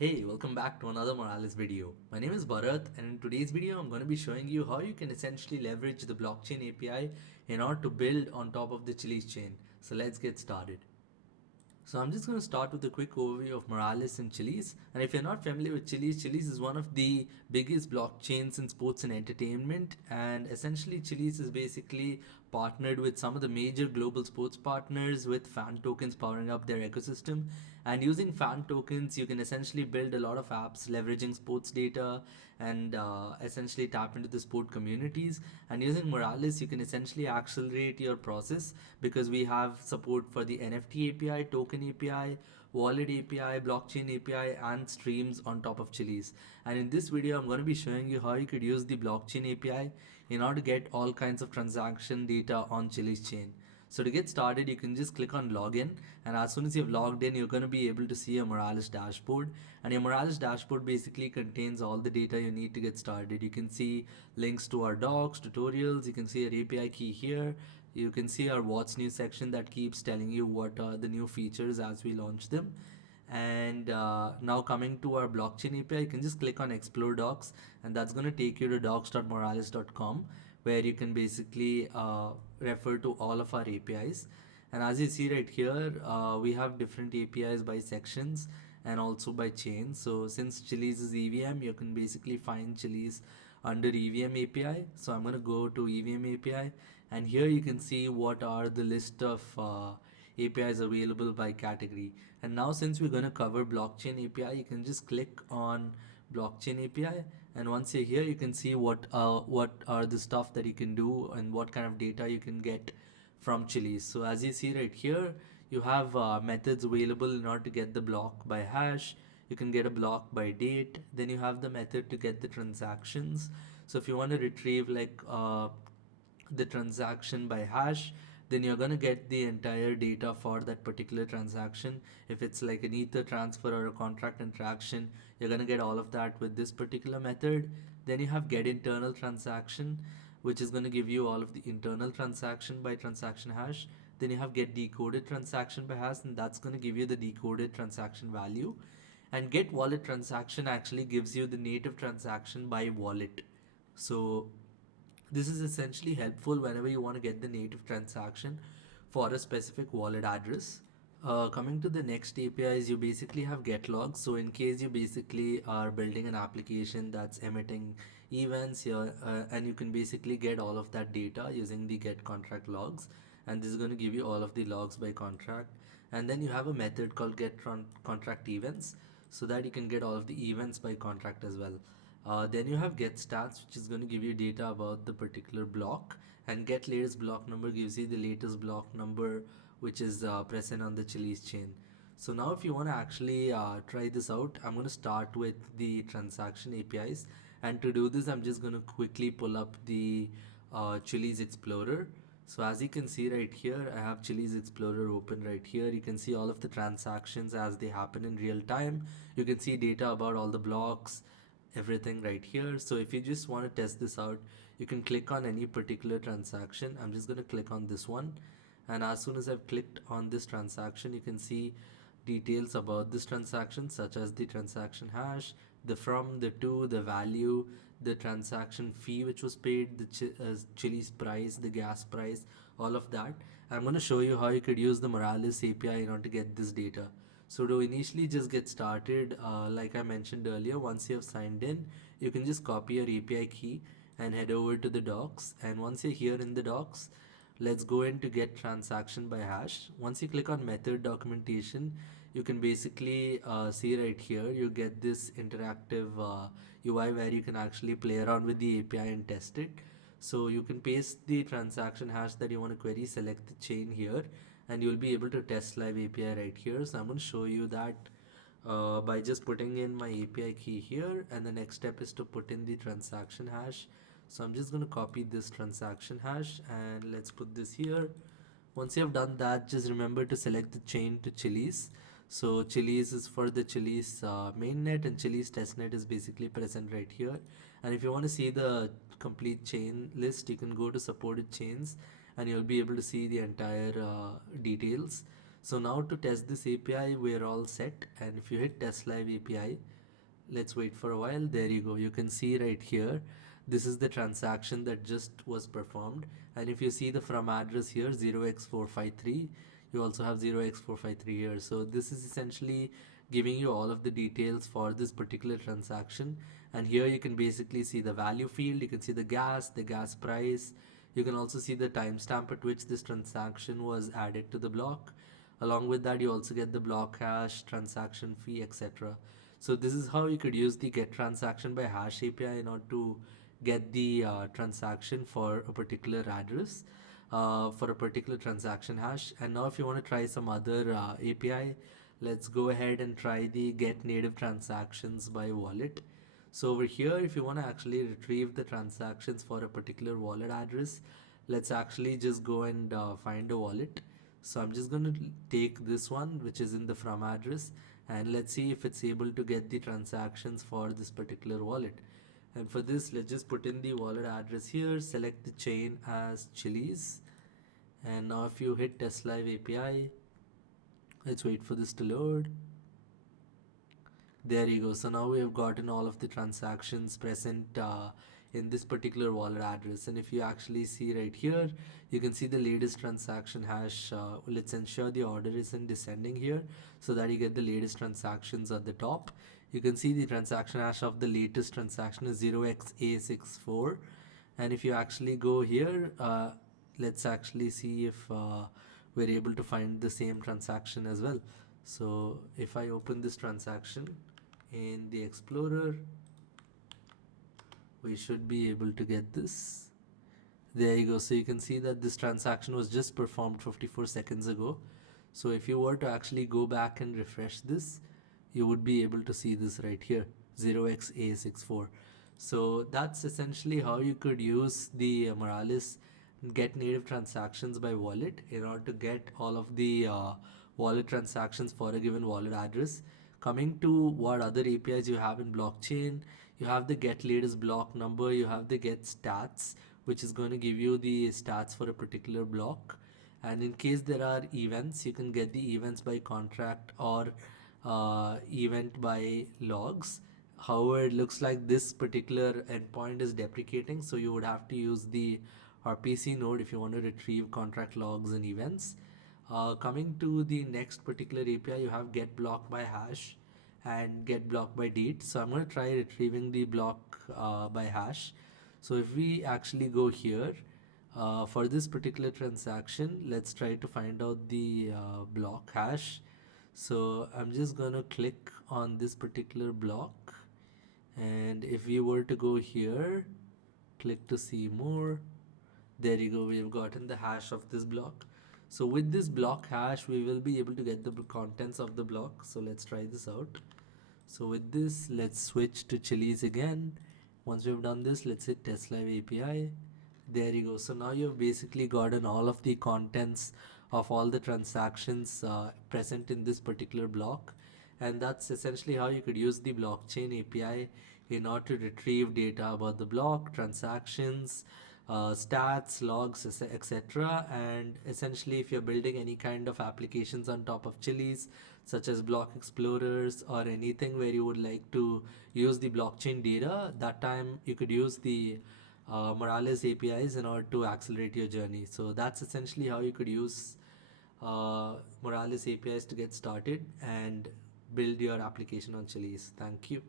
Hey, welcome back to another Moralis video. My name is Bharat, and in today's video I'm going to be showing you how you can essentially leverage the blockchain API in order to build on top of the Chiliz chain. So let's get started. So I'm just going to start with a quick overview of Moralis and Chiliz. And if you're not familiar with Chiliz, Chiliz is one of the biggest blockchains in sports and entertainment. And essentially, Chiliz is basically partnered with some of the major global sports partners with fan tokens powering up their ecosystem. And using fan tokens, you can essentially build a lot of apps leveraging sports data and essentially tap into the sport communities. And using Moralis, you can essentially accelerate your process because we have support for the NFT API, token API, wallet API, blockchain API, and streams on top of Chiliz. And in this video, I'm going to be showing you how you could use the blockchain API in order to get all kinds of transaction data on Chiliz chain. So to get started, you can just click on login, and as soon as you've logged in, you're going to be able to see a Moralis dashboard. And your Moralis dashboard basically contains all the data you need to get started. You can see links to our docs, tutorials, you can see our API key here. You can see our what's new section that keeps telling you what are the new features as we launch them. And now coming to our blockchain API, you can just click on explore docs, and that's going to take you to docs.moralis.com, where you can basically refer to all of our APIs. And as you see right here, we have different APIs by sections and also by chain. So since Chiliz is EVM, you can basically find Chiliz under EVM API. So I'm going to go to EVM API, and here you can see what are the list of APIs available by category. And now since we're going to cover blockchain API, you can just click on blockchain API, and once you're here, you can see what are the stuff that you can do and what kind of data you can get from Chiliz. So as you see right here, you have methods available in order to get the block by hash. You can get a block by date. Then you have the method to get the transactions. So if you want to retrieve like the transaction by hash, then you're going to get the entire data for that particular transaction. If it's like an ether transfer or a contract interaction, you're going to get all of that with this particular method. Then you have get internal transaction, which is going to give you all of the internal transaction by transaction hash. Then you have get decoded transaction by hash, and that's going to give you the decoded transaction value. And get wallet transaction actually gives you the native transaction by wallet. So this is essentially helpful whenever you want to get the native transaction for a specific wallet address. Coming to the next APIs, you basically have get logs. So in case you basically are building an application that's emitting events here, and you can basically get all of that data using the get contract logs, and this is going to give you all of the logs by contract. And then you have a method called get contract events, so that you can get all of the events by contract as well. Then you have get stats, which is going to give you data about the particular block, and get latest block number gives you the latest block number which is present on the Chiliz chain. So now if you want to actually try this out, I'm going to start with the transaction APIs, and to do this I'm just going to quickly pull up the Chiliz Explorer. So as you can see right here, I have Chiliz Explorer open right here. You can see all of the transactions as they happen in real time. You can see data about all the blocks, everything right here. So if you just want to test this out, you can click on any particular transaction. I'm just going to click on this one, and as soon as I've clicked on this transaction, you can see details about this transaction, such as the transaction hash, the from, the to, the value, the transaction fee which was paid, the Chili's price, the gas price, all of that. I'm going to show you how you could use the Moralis API in order to get this data. So to initially just get started, like I mentioned earlier, once you have signed in, you can just copy your API key and head over to the docs. And once you're here in the docs, let's go into get transaction by hash. Once you click on method documentation, you can basically see right here, you get this interactive UI where you can actually play around with the API and test it. So you can paste the transaction hash that you want to query, select the chain here, and you'll be able to test live API right here. So I'm going to show you that by just putting in my API key here, and the next step is to put in the transaction hash. So I'm just going to copy this transaction hash and let's put this here. Once you have done that, just remember to select the chain to Chiliz. So Chiliz is for the Chiliz mainnet, and Chiliz testnet is basically present right here. And if you want to see the complete chain list, you can go to supported chains, and you'll be able to see the entire details. So now to test this API, we're all set. And if you hit test live API, let's wait for a while. There you go. You can see right here, this is the transaction that just was performed. And if you see the from address here, 0x453, you also have 0x453 here. So this is essentially giving you all of the details for this particular transaction. And here you can basically see the value field, you can see the gas price. You can also see the timestamp at which this transaction was added to the block. Along with that, you also get the block hash, transaction fee, etc. So this is how you could use the get transaction by hash API in order to get the transaction for a particular address, for a particular transaction hash. And now if you want to try some other API, let's go ahead and try the get native transactions by wallet. So over here, if you want to actually retrieve the transactions for a particular wallet address, let's actually just go and find a wallet. So I'm just going to take this one, which is in the from address, and let's see if it's able to get the transactions for this particular wallet. And for this, let's just put in the wallet address here, select the chain as Chiliz. And now if you hit test live API, let's wait for this to load. There you go. So now we have gotten all of the transactions present in this particular wallet address. And if you actually see right here, you can see the latest transaction hash. Let's ensure the order is in descending here so that you get the latest transactions at the top. You can see the transaction hash of the latest transaction is 0xA64. And if you actually go here, let's actually see if we're able to find the same transaction as well. So if I open this transaction in the Explorer, we should be able to get this. There you go. So you can see that this transaction was just performed 54 seconds ago. So if you were to actually go back and refresh this, you would be able to see this right here, 0xA64. So that's essentially how you could use the Moralis get native transactions by wallet in order to get all of the wallet transactions for a given wallet address. Coming to what other APIs you have in blockchain, you have the get latest block number, you have the get stats, which is going to give you the stats for a particular block. And in case there are events, you can get the events by contract or event by logs. However, it looks like this particular endpoint is deprecating, so you would have to use the RPC node if you want to retrieve contract logs and events. Coming to the next particular API, you have get block by hash and get block by date. So I'm going to try retrieving the block by hash. So if we actually go here, for this particular transaction, let's try to find out the block hash. So I'm just going to click on this particular block. And if we were to go here, click to see more. There you go, we've gotten the hash of this block. So with this block hash, we will be able to get the contents of the block. So let's try this out. So with this, let's switch to Chiliz again. Once we've done this, let's hit test live API. There you go. So now you've basically gotten all of the contents of all the transactions present in this particular block. And that's essentially how you could use the blockchain API in order to retrieve data about the block, transactions, stats, logs, etc. And essentially, if you're building any kind of applications on top of Chiliz, such as block explorers or anything where you would like to use the blockchain data, that time you could use the Moralis APIs in order to accelerate your journey. So that's essentially how you could use Moralis APIs to get started and build your application on Chiliz. Thank you.